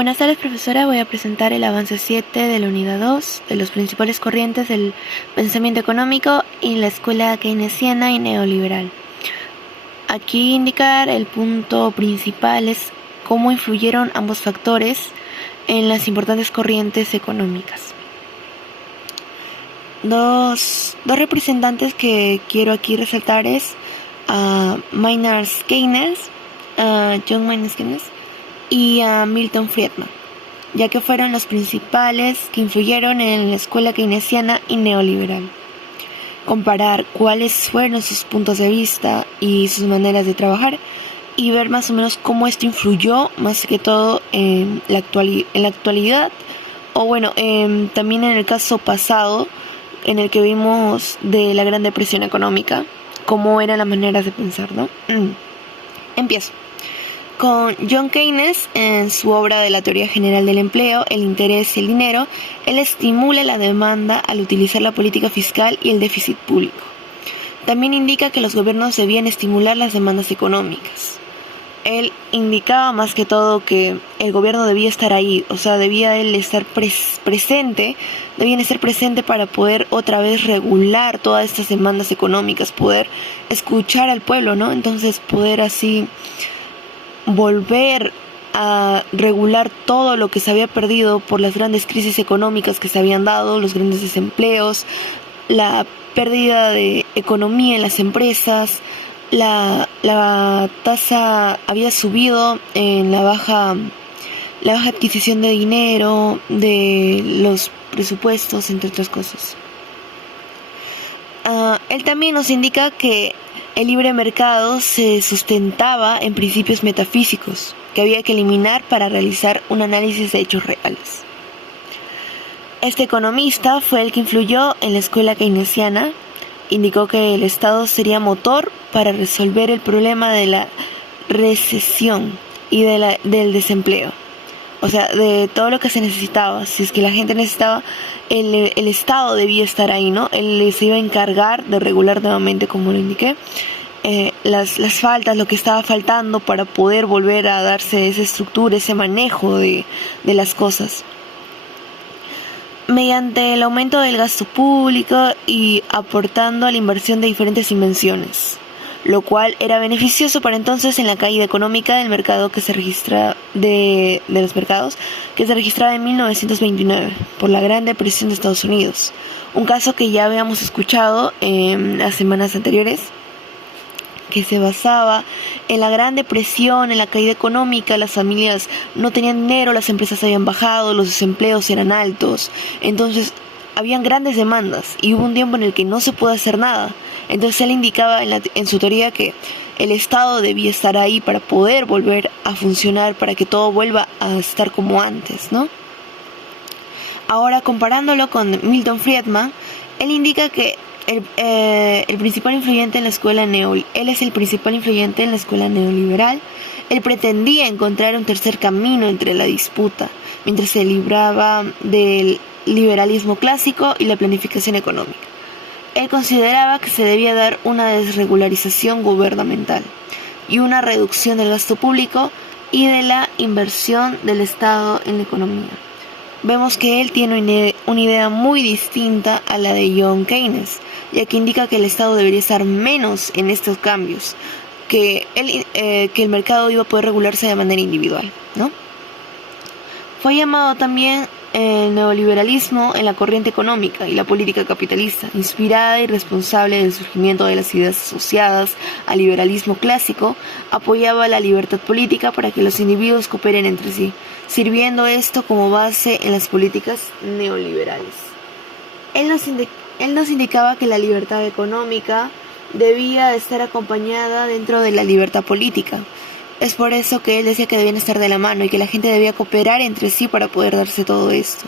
Buenas tardes, profesora. Voy a presentar el avance 7 de la unidad 2 de los principales corrientes del pensamiento económico y la escuela keynesiana y neoliberal. Aquí indicar el punto principal es cómo influyeron ambos factores en las importantes corrientes económicas. Dos representantes que quiero aquí resaltar es John Maynard Keynes y a Milton Friedman, ya que fueron los principales que influyeron en la escuela keynesiana y neoliberal. Comparar cuáles fueron sus puntos de vista y sus maneras de trabajar y ver más o menos cómo esto influyó más que todo en la actualidad o bueno, también en el caso pasado en el que vimos de la Gran Depresión económica, cómo eran las maneras de pensar, ¿no? Empiezo. Con John Keynes, en su obra de la teoría general del empleo, el interés y el dinero, él estimula la demanda al utilizar la política fiscal y el déficit público. También indica que los gobiernos debían estimular las demandas económicas. Él indicaba más que todo que el gobierno debía estar ahí, o sea, debía él estar presente para poder otra vez regular todas estas demandas económicas, poder escuchar al pueblo, ¿no? Entonces poder así volver a regular todo lo que se había perdido por las grandes crisis económicas que se habían dado, los grandes desempleos, la pérdida de economía en las empresas, la tasa había subido en la baja adquisición de dinero, de los presupuestos, entre otras cosas. Él también nos indica que el libre mercado se sustentaba en principios metafísicos que había que eliminar para realizar un análisis de hechos reales. Este economista fue el que influyó en la escuela keynesiana. Indicó que el Estado sería motor para resolver el problema de la recesión y del desempleo. O sea, de todo lo que se necesitaba. Si es que la gente necesitaba, el Estado debía estar ahí, ¿no? Él se iba a encargar de regular nuevamente, como lo indiqué, las faltas, lo que estaba faltando para poder volver a darse esa estructura, ese manejo de las cosas. Mediante el aumento del gasto público y aportando a la inversión de diferentes dimensiones, lo cual era beneficioso para entonces en la caída económica del mercado que se registra de los mercados que se registraba en 1929 por la Gran Depresión de Estados Unidos, un caso que ya habíamos escuchado en las semanas anteriores, que se basaba en la Gran Depresión, en la caída económica. Las familias no tenían dinero, las empresas habían bajado, los desempleos eran altos, entonces habían grandes demandas y hubo un tiempo en el que no se pudo hacer nada. Entonces él indicaba en su teoría que el Estado debía estar ahí para poder volver a funcionar, para que todo vuelva a estar como antes, ¿no? Ahora, comparándolo con Milton Friedman, él indica que el principal influyente en la escuela él es el principal influyente en la escuela neoliberal. Él pretendía encontrar un tercer camino entre la disputa, mientras se libraba del liberalismo clásico y la planificación económica. Él consideraba que se debía dar una desregularización gubernamental y una reducción del gasto público y de la inversión del Estado en la economía. Vemos que él tiene una idea muy distinta a la de John Keynes, ya que indica que el Estado debería estar menos en estos cambios, que el mercado iba a poder regularse de manera individual, ¿no? Fue llamado también el neoliberalismo en la corriente económica y la política capitalista, inspirada y responsable del surgimiento de las ideas asociadas al liberalismo clásico. Apoyaba la libertad política para que los individuos cooperen entre sí, sirviendo esto como base en las políticas neoliberales. Él nos indicaba que la libertad económica debía estar acompañada dentro de la libertad política. Es por eso que él decía que debían estar de la mano y que la gente debía cooperar entre sí para poder darse todo esto.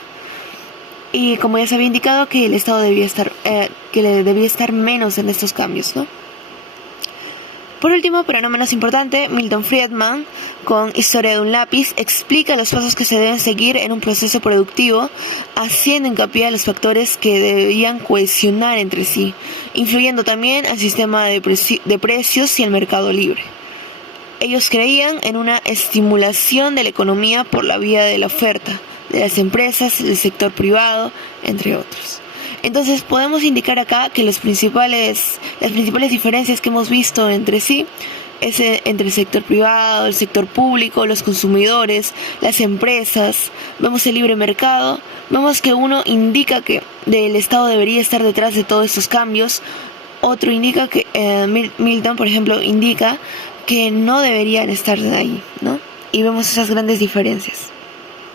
Y como ya se había indicado, que el Estado debía estar menos en estos cambios, ¿no? Por último, pero no menos importante, Milton Friedman, con Historia de un lápiz, explica los pasos que se deben seguir en un proceso productivo, haciendo hincapié a los factores que debían cohesionar entre sí, influyendo también al sistema de precios y el mercado libre. Ellos creían en una estimulación de la economía por la vía de la oferta, de las empresas, del sector privado, entre otros. Entonces podemos indicar acá que las principales diferencias que hemos visto entre sí es entre el sector privado, el sector público, los consumidores, las empresas. Vemos el libre mercado, vemos que uno indica que el Estado debería estar detrás de todos estos cambios, otro indica que, Milton por ejemplo, indica que no deberían estar ahí, ¿no? Y vemos esas grandes diferencias.